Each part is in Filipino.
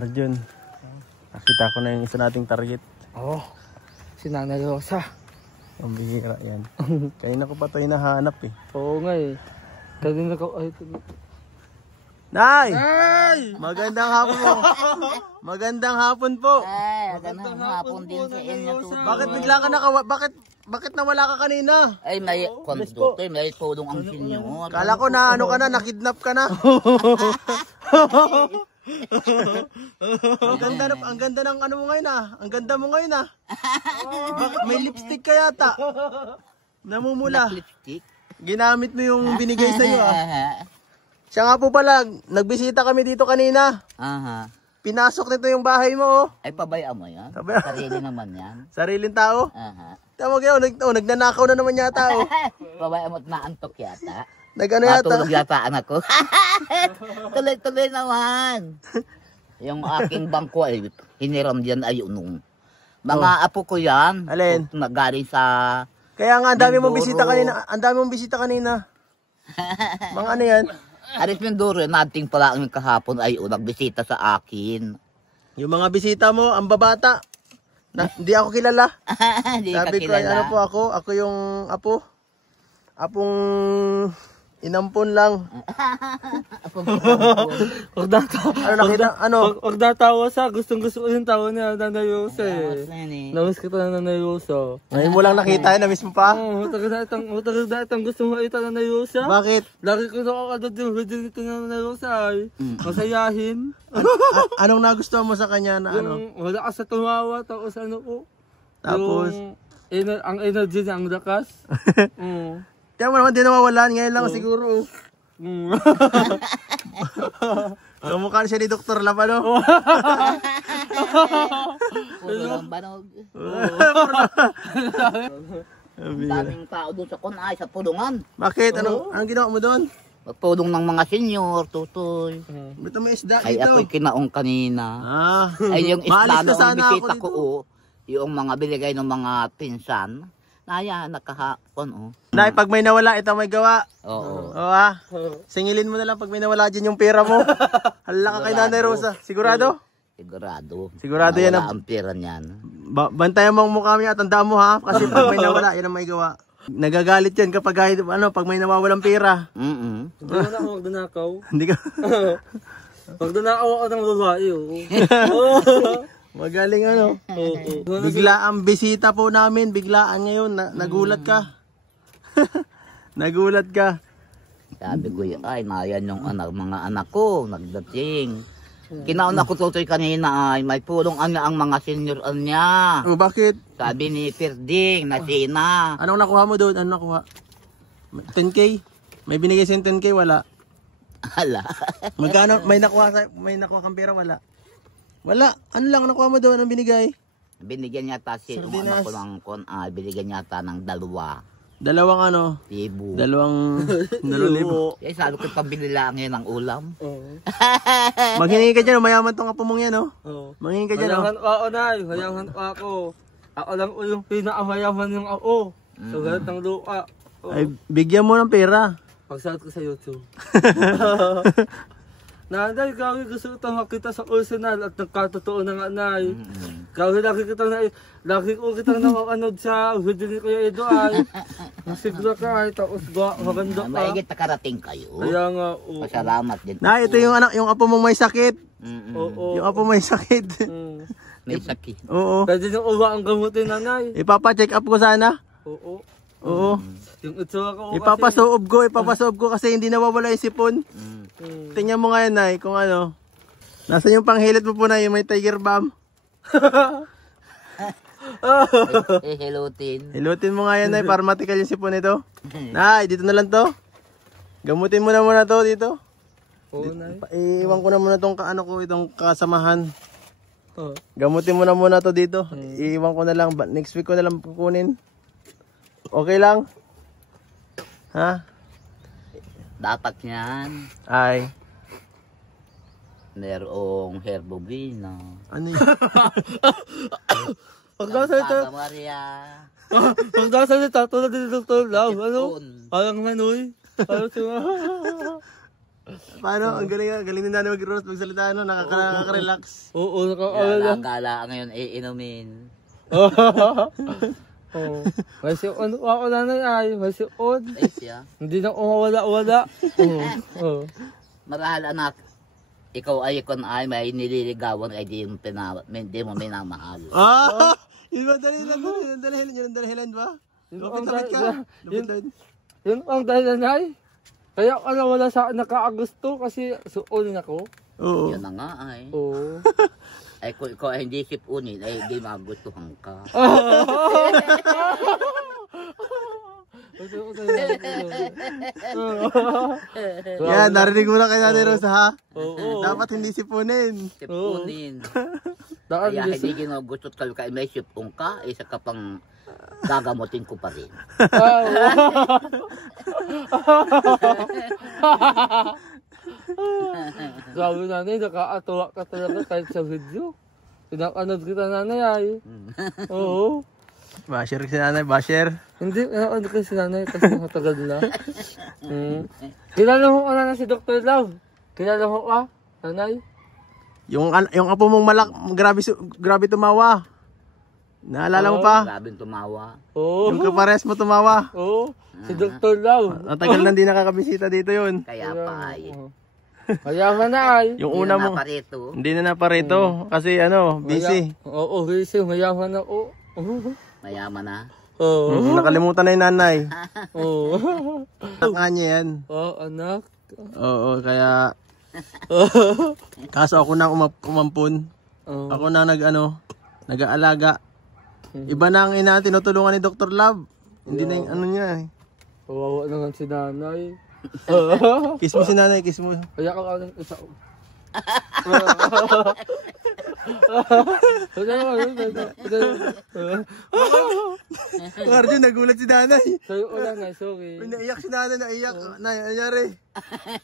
Arjun, nakita ko na yung isa nating target. Oh, si Nanay Rosa. Ang bihira yan. Kanina ko pa ito hinahanap eh. Oo nga eh. Kanina ko, ay, Nay! Nay! Magandang hapon po. Magandang hapon po. Ay, magandang hapon din sa inyo. Bakit bigla ka bakit nawala ka kanina? Ay, may konduto, may tulong ang senyor. Kala ko na ano ka na, nakidnap ka na. Ang ganda ng ano mo ngayon ah. Ang ganda mo ngayon ah. Bakit may lipstick ka yata? Namumula. Lipstick? Ginamit mo yung binigay sa'yo ah. Siya nga po pala, nagbisita kami dito kanina. Aha. Pinasok nito yung bahay mo oh. Ay, pabayaan mo yan? Pabayaan. Sarili naman yan. Sariling tao? Aha. Tama kayo, nagnanakaw na naman yata oh. Pabayaan mo at naantok yata. Nag-ano yata? Matulog yata anak ko. Tuloy-tuloy naman. Yung aking bangko ay hiniram diyan ay nung mga apo ko yan. Alin? Nagaling sa... Kaya nga, ang dami mong Mindoro. bisita kanina. Ang dami mong bisita kanina. Mga ano yan? Aris Mindoro, nating pala ang kahapon ay nagbisita sa akin. Yung mga bisita mo, ang babata. Hindi ako kilala. Hindi ka Sabi ko, ay, kilala. ano po ako? Ako yung apo. Apong inampon lang. Huwag natawa. Ano nakita? Ano? Huwag natawa sa gustong gusto ko yung tawa niya, Nanay Rosa eh. Namiss kita na Nanay Rosa. Ngayon mo lang nakita, na-miss mo pa? Oo, matagal na itang gusto mo ita Nanay Rosa. Bakit? Lagi ko nakakadad yung video nito na Nanay Rosa ay masayahin. Anong nagustuhan mo sa kanya na ano? Yung wala ka sa tumawa, tapos ano po. Tapos? Yung, ang energy niya, ang lakas. Oo. Tiyan mo naman, di nawawalan. Ngayon lang siguro. Kamukha siya ni Dr. Lapano. Puro lang banog. Ang daming tao doon sa kunay, sa pulungan. Bakit? Anong ginawa mo doon? Pulong ng mga senyor, tutoy. Ba't may isda Ay, dito? ako'y kinaong kanina. Ah, Ay, yung maalis isla na na sana ako bisita dito. ko, yung mga binigay ng mga pinsan. Naya, nakahapon, Nay, pag may nawala, ito may gawa. Oo. Oo ah. Singilin mo na lang pag may nawala dyan yung pera mo. Hala ka kay Nanay Rosa. Sigurado? Sigurado. Sigurado yan ang pera niyan. Bantayan mo ang mukha mo at tandaan mo ha. Kasi pag may nawala, yan ang may gawa. Nagagalit yan kapag pag may nawawalang pera. Mm-mm. Hindi na ako magdanakaw. Hindi ka. Magdanakaw ako ng babae. Oo. Magaling ano. Bigla ang bisita po namin. Biglaan ngayon. Nagulat ka. Nagulat ka. Sabi ko, ay, nayan yung mga anak ko, nagdating. Kinauna ko tutoy kanina ay may pulong ang mga senior niya. O bakit? Sabi ni Pirding, na Sina. Anong nakuha mo doon? Anong nakuha? 10K? May binigay sa'yo 10K? Wala. Hala. Magkano? May nakuha kang pera? Wala. Wala. Ano lang nakuha mo doon? Anong binigay? Binigyan yata si Sardinas. anak ko ng binigyan yata ng 2,000. Dalawang ano? Libo. Dalawang libo. Eh, sabi ko pambili lang yan ng ulam. Maghingi ka dyan. Mayaman tong apo mong yan, oh. Maghingi ka dyan, oh. Hayahan ako, Nay. Hayahan ako. Ako lang yung pinakamayaman yung ako. So, ganit ng luka. Ay, bigyan mo ng pera. Pagsalat ko sa YouTube. Nanay, gawin gusto ko makita sa personal at nagkatotoo na nga, Nay. Gawin laki ko kitang nakakanood sa video ni Kuya Edo ay. Nasigla ka ay, tapos maganda ka. Maigit na karating kayo. Kaya nga, oo. Pasalamat din. Na, ito yung yung apo mong may sakit. Oo. Yung apo may sakit. May sakit. Oo. Pwede nyung uwa ang gamutin, Nanay. Ipapa-check up ko sana. Oo. Oo. Yung itsura ko Ipapasoob ko kasi hindi nawawala yung sipon. Tingnan mo ngayon, Nay, kung ano. Nasa yung panghilit mo po na yung may tiger balm. Hilutin. Hilutin mo nga yan, Nay, para matikal yung sipon nito. Nay, dito na lang to. Gamutin mo na muna to dito. Oo, Nay. Iiwan ko na muna tong itong kasamahan. Oo. Gamutin mo na muna to dito. Iiwan ko na lang. Next week ko na lang kukunin. Okay lang? Ha? Dapat yan. Ay. Merong herbovina. Ano yun? Pag nasa ito, Santa Maria. pag nasa ito, tulad din Dr. Love, ano? Parang manoy. Parang Paano? Ang galing ni nanay magsalita, ano? Nakaka-relax. Oo, Gala ngayon iinumin. Oo. May siyon ako nanay ay, may siyon. Ay siya. Hindi na umawala-wala. Oo. Marahal anak, ikaw ay ikon ay may nililigawan ay di mo minamahal. Yun ba? Dalilan ba? Lupit ka. Yun ang dahilan ay. Kaya ako wala sa nakaagusto kasi suonin ako. Oo. Yun na nga ay. Oo. Ay kung ikaw ay hindi sipunin ay hindi magustuhan ka. Yan, narinig mo na kay Nanay Rosa, ha? Oo. Dapat hindi sipunin. Sipunin. Kaya hindi ginugusto kayo kay may sipon ka, isa ka pang gagamutin ko pa rin. Sabi nanay, nakakatuwa ka talaga kahit sa video. Pinapanood kita nanay ay. Oo. Basher si Nanay, basher. Hindi, ano kasi si nanay kasi matagal na. Kilala mo ka na si Dr. Love? Kilala mo ka, nanay? Yung apo mong grabe tumawa. Naalala mo pa? Grabing tumawa. Oo. Yung kapares mo tumawa. Oo. Si Dr. Love. Ang tagal na hindi nakakabisita dito yun. Kaya pa ay. Kaya man na ay. Yung una mo, Naparito. hindi na naparito. Kasi busy. Oo, busy. Mayaman ako. Mayaman na. Oo. Nakalimutan na yung nanay. Oo. Anak nga niya yan. Oo, anak. Oo, kaya... Kaso ako na umampun. Oo. Ako na nag-aalaga. Iba na ang ina tinutulungan ni Dr. Love. Hindi na yung ano niya eh. Kawawa naman si nanay. Kiss mo si nanay, kiss mo. Kaya ka ng isa. Arjun, nagulat si nanay. Sa'yo ulan na, sorry. Uy, naiyak si nanay, naiyak. Nay, anyari?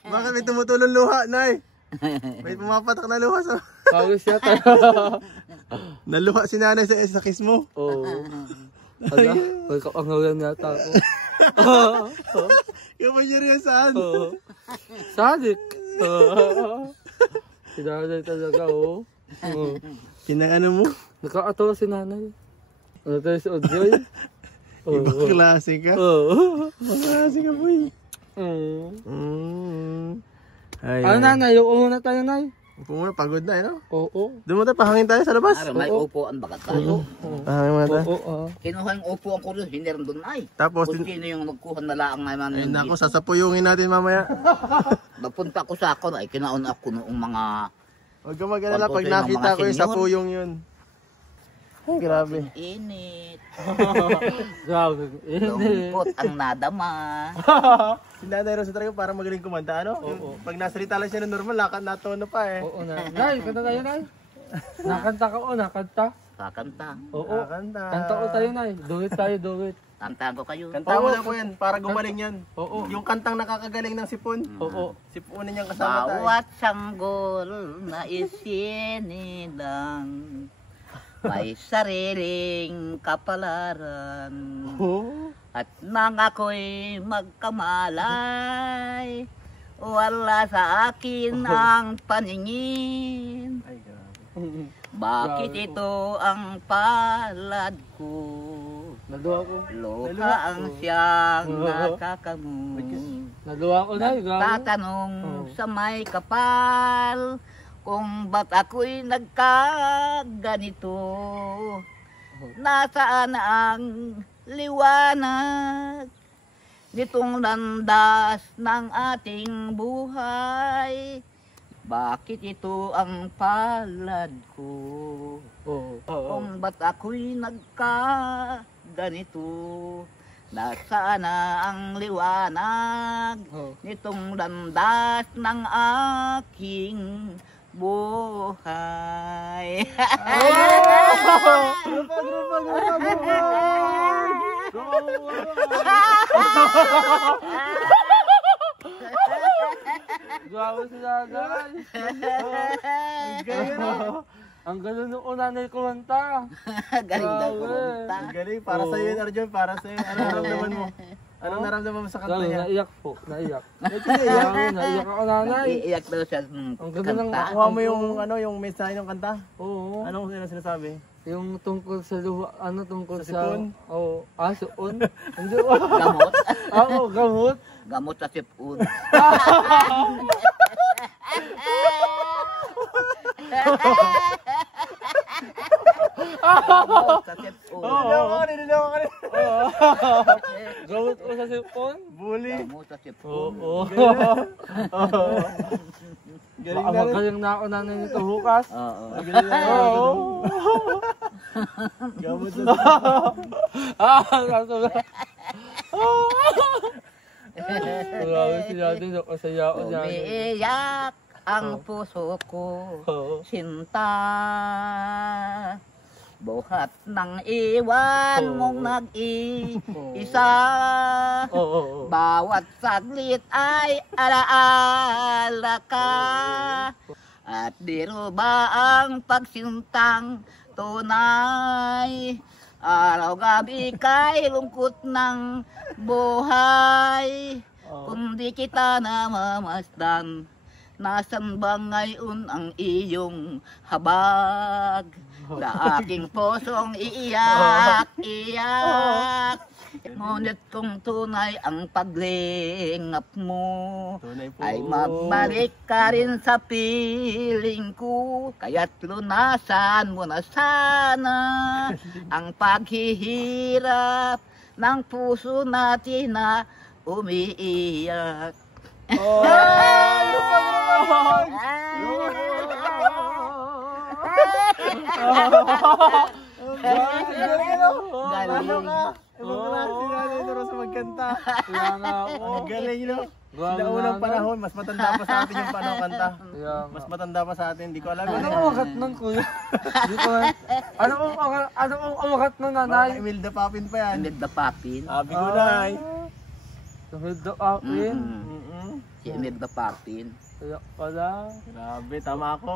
Bakit may tumutulong luha, nay? May pumapatak na luha sa... Pawis yata. Naluha si nanay sa kiss mo. Oo. Ala, magkapangalan yata ako. Kapag yun saan? Oo. Sadik. Si nanay talaga, oo. Kinang mo? Nakakatawa si nanay. Ano tayo si Odjoy? Ibang klase ka. Oo. Ibang klase ka, boy. Ay, Ano nanay, yung una tayo nay? upo muna, pagod na, no? Oo. Doon mo tayo, pahangin tayo sa labas. Para may upuan baka tayo. Pahangin muna tayo. Oo. Kinuha yung upuan ko rin, hindi rin doon ay. Tapos, Kung sino yung nagkuha na laang naman. ay naku, sasapuyungin natin mamaya. Nagpunta ko sa ako, ay kinaon ako noong mga... Huwag ka mag-alala, pag Pagpusoy ng nakita mga ko yung senyor. sapuyong yun. Ay, grabe. Init. Grabe. Hindi. Lungkot ang nadama. Si Nanay Rosa talaga para magaling kumanta, ano? Oo. Pag nasalita lang siya ng normal, lakad na tono pa eh. Oo na. Nay, kanta tayo nay. Nakanta ka o, nakanta. Kakanta. Oo. Kanta. Kanta ko tayo nay. Do it tayo, do it. Kantahan ko kayo. Kanta mo na po yan, para gumaling yan. Oo. Yung kantang nakakagaling ng sipon. Oo. Sipunin niyang kasama tayo. Bawat sanggol na isinilang may sariling kapalaran. At nang ako'y magkamalay, wala sa akin ang paningin. Ay, grabe. Bakit ito ang palad ko? Naluwa ko. Loka ang siyang nakakamot. Naluwa ko nay. Grabe. Tatanong sa may kapal kung ba't ako'y nagkaganito. Nasaan ang liwanag nitong landas ng ating buhay? Bakit ito ang palad ko? Oo. Kung ba't ako'y nagkaganito? Nasaan na ang liwanag nitong landas ng aking buhay? Grabe si nanay. Ang galing ng nanay kumanta. Galing daw Grabe. kumanta. Galing, para sa'yo yun, Arjun, para sa'yo. Ano naman mo? Anong naramdaman mo sa kanta Lalo, niya? naiyak po, naiyak. Naiyak. Naiyak ako nanay. Iiyak daw siya Ang ganda ng kanta. Nakuha mo yung ano, yung mensahe ng kanta? Oo. Anong sinasabi? Yung tungkol sa luha, ano tungkol Sa sa... sipon? Oo. Suon? Hindi. Gamot. Oo, gamot. Gamot sa sipon. Gamot sa sipon. Nililoko ka rin. Gamot ko sa sipon? Bully. Gamot sa sipon. Oo. Galing Baka na rin. magaling na ako nanay nito bukas. Oo. Galing na rin. Oo. Gamot na. Kaso na. Grabe sila din. Masaya ako dyan. Umiiyak ang puso ko, Oo. sinta. Buhat ng iwan mong nag-iisa. Oo. Bawat saglit ay alaala ka. At biro ba ang pagsintang tunay? Araw-gabi kay lungkot ng buhay. Kung di kita namamasdan, nasan ba ngayon ang iyong habag? Sa aking pusong iiyak, iyak. Ngunit kung tunay ang paglingap mo, Tunay po. ay mabalik ka rin sa piling ko. Kaya't lunasan mo na sana ang paghihirap ng puso natin na umiiyak. Galing ka. Ibang klase nga na ito sa magkanta. Kaya nga ako. Ang galing, no? Grabe Sa unang na, panahon, mas matanda pa sa atin yung panahon kanta. Kaya nga. Mas matanda pa sa atin, hindi ko alam Ano yun ang eh. umagat nun, kuya? Hindi ko ano ang umagat nun, Baka nanay? Imelda Papin pa yan. Amid the Papin. Sabi ko na eh. Tumid the apin. Si Amid the Papin. Kaya pala. Grabe, tama ako.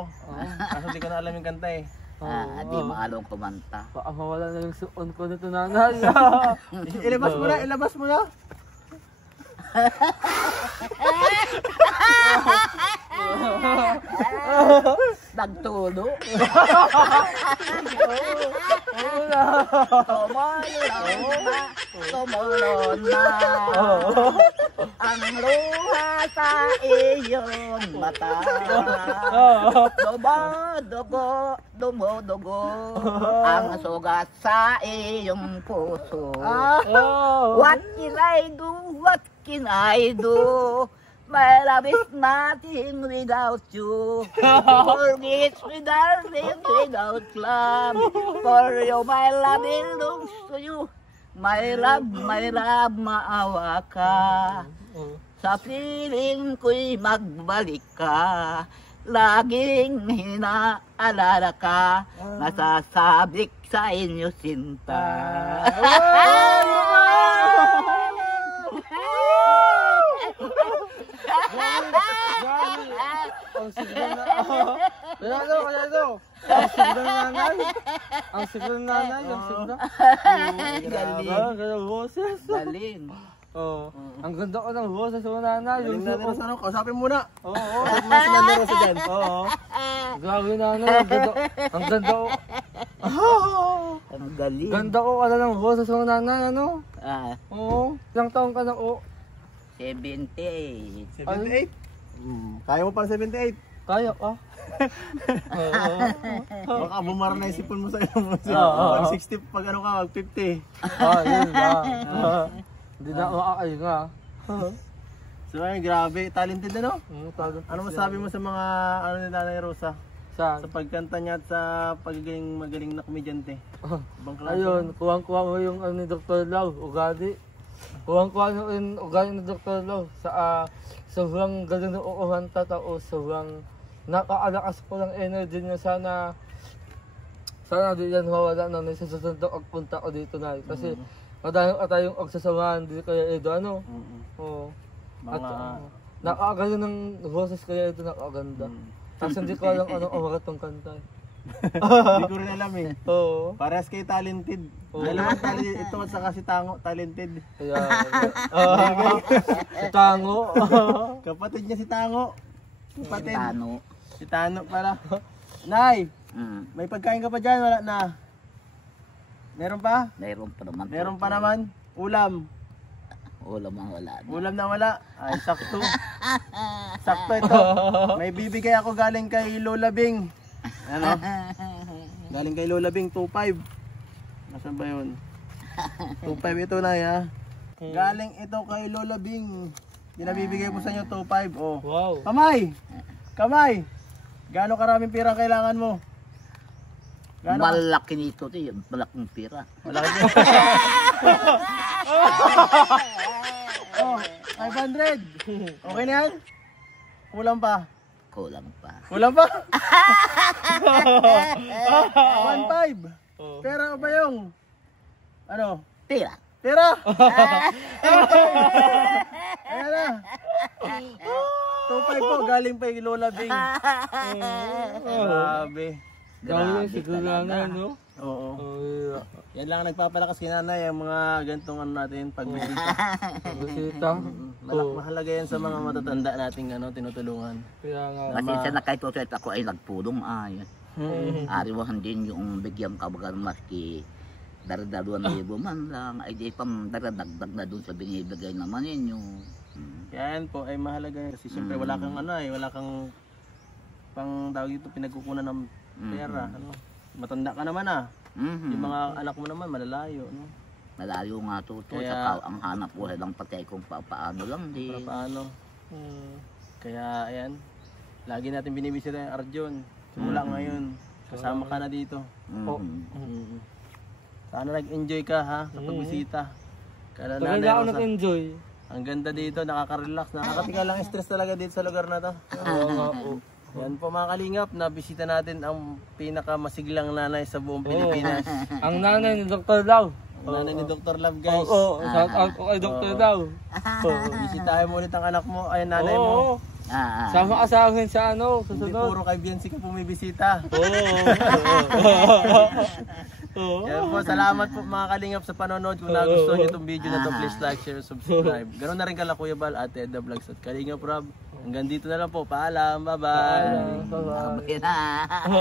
Kaso di ko na alam yung kanta eh. Di maalong kumanta. Baka mawala na yung suon ko nito, nanay. Ilabas mo na, ilabas mo na. Nagtulo. Tumulon na. Ang luha sa iyong mata. Dumodugo, dumudugo. Ang sugat sa iyong puso. What can I do? What can I do? My love is nothing without you. Forget me, darling, without love. For you, my love belongs to you. My love, maawa ka. Sa piling ko'y magbalik ka. Laging hinaalala ka. Nasasabik sa inyo sinta. Ang sigla na. Kaya ano? Ang sigla nanay. Ang sigla nanay, ang sigla. Galing. Galing boses. Galing. Oh, ang ganda ko ng boses mo nanay. Galing natin na sa ano, kausapin muna. Oo. Huwag mo si Nando Rosa dyan. Oo. Grabe nanay, ang ganda. Ang ganda ko. Ang galing. Ganda ko ano ng boses mo nanay, ano? Oo. Ilang taong ka na, oh. 78. 78? Kaya mo pa 78? Kaya ka. Baka bumara na yung sipon mo sa iyo. Oo. Pag 60, pag ano ka, mag 50. Yun ba? Hindi na makakay nga. So ay, grabe, talented ano? Ano Ano masabi mo sa mga ano ni Nanay Rosa? Saan? Sa pagkanta niya at sa pagiging magaling na komedyante. Ibang klase. Ayun, kuwang-kuwa mo yung ano ni Dr. Lau, ugali. Kuwang-kuwa mo yung ugali ni Dr. Lau. Sa sobrang galing ng ukumanta tao, sobrang nakakalakas po ng energy niya. Sana di yan mawala na sa susunod na pagpunta ko dito na. Kasi madami ka tayong agsasamahan dito kaya Edo, ano? Oo. At nakakagaling ng boses kaya ito, nakakaganda. Tapos hindi ko alam anong umagat ng kanta. Hindi ko rin alam eh. Oo. Parehas kayo talented. Alam mo, ito at saka si Tango, talented. Kaya, tango. Kapatid niya si Tango. Kapatid. Tano. Si Tano pala. Nay, may pagkain ka pa dyan? Wala na. Meron pa? Meron pa naman. Meron pa naman. Ulam. Ulam ang wala. Ulam na wala. Ay, sakto. Sakto ito. May bibigay ako galing kay Lola Bing. Ano? Galing kay Lola Bing, 2.5. Nasaan ba yun? 2.5 ito na ya. Galing ito kay Lola Bing. Dinabibigay mo sa inyo 2.5. Oh. Wow. Kamay! Kamay! Gaano karaming pira kailangan mo? Gaano? Malaki nito, malaking pira. Malaki din. Oh, 500. Okay na yan? Kulang pa. Kulang pa. Kulang pa? 1.5. Pera ba yung? Ano? Pira. Pera! Ayan na. 2.5 po, galing pa yung Lola Bing. Grabe. Grabe siguro lang no? Oo. Oh, Yan lang nagpapalakas kay nanay, ang mga gantong ano natin, pagbibita. Busita. Mahalaga yan sa mga matatanda nating ano, tinutulungan. Kaya nga. Kasi sa nakaitusot ako ay nagpulong ay. Ariwahan din yung bigyan ka baga maski daradaluan na ibo man lang ay di pang daradagdag na dun sa binibigay naman ninyo. Yan po ay mahalaga kasi siyempre wala kang ano ay wala kang pang tawag dito pinagkukunan ng pera ano. Matanda ka naman ah. Yung mga anak mo naman malalayo no. Malayo nga to Kaya- sa ang hanap buhay lang pati kung paano lang din. Para paano. Kaya ayan. Lagi natin binibisita yung Arjon. Simula ngayon. Kasama ka na dito. Sana nag-enjoy ka ha sa pagbisita. Kaya Tagal na ako nag-enjoy. ang ganda dito, nakaka-relax. Nakakatika lang stress talaga dito sa lugar na to. Oo nga po. Yan po mga kalingap, nabisita natin ang pinakamasiglang nanay sa buong Pilipinas. Ang nanay ni Dr. Lau. Ang nanay ni Dr. Love guys. Oo, shout out po kay Dr. Lau. Bisitahin mo ulit ang anak mo, ay nanay Oo. mo. Sama ka sa akin sa ano, Hindi susunod. puro kay Biancy ka pumibisita. Oo. Yan po, salamat po mga kalingap sa panonood. Kung nagustuhan nyo itong video na to, please like, share, subscribe. Ganun na rin kala Kuya Bal, Ate Edda Vlogs at Kalingap Rob. Hanggang dito na lang po. Paalam. Bye-bye. Bye-bye. Bye.